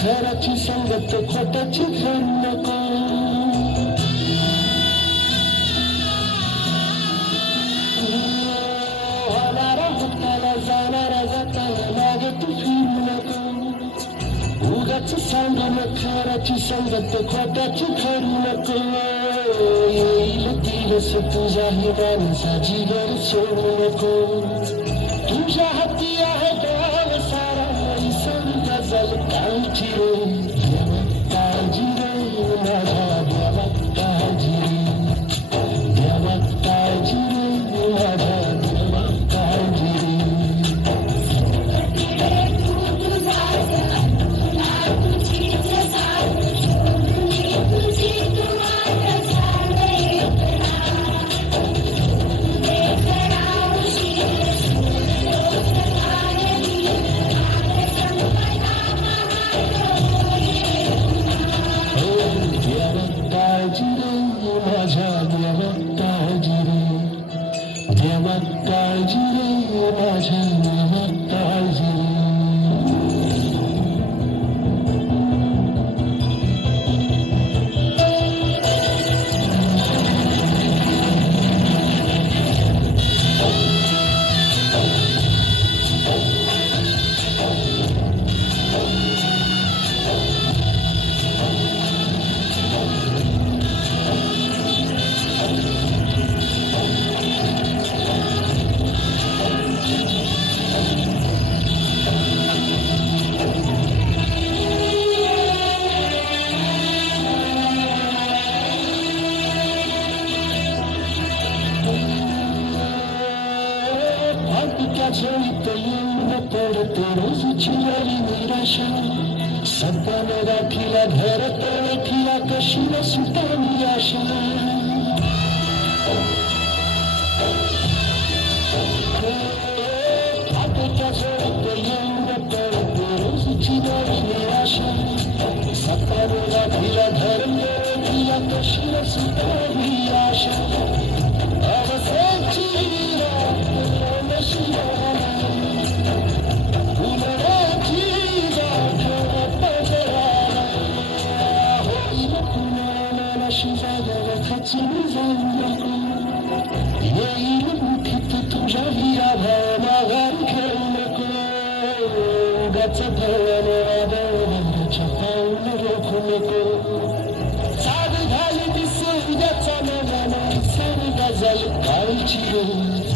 खराची संगत खोटाची घाण नको. होणारा होताना जाणारा जाताना मागे तू फिरू नको. उगाच सांगून खराची संगत खोटाची घाण नको. येईल दिवस तुझ्याही माणसाची घर सोडू नको. तुझ्या हाती आहे डाव सारा इसर गजल कालची रे. देवा काळजी रे माझ्या देवा काळजी रे. देवा काळजी रे माझ्या देवा काळजी रे. देवा काळजी रे माझ्या देवा काळजी रे. झोळीत येऊन पडते रोजची वारी निराशा. सपन गाठीला धरत ठिला कशी न सुटावी आशा. फाटक्या झोळीत येऊन पडते रोजची वारी निराशा. सपन गाठीला धरत ठिला कशी न सुटावी आशा. अवसेची येईल मुठीत तुझ्या हिरा भाव माघार घेऊ नको. उगाच पाऊल रोखू नको. साध घाली दिसे उद्याचा नव्यानं सर गजल काळची रे.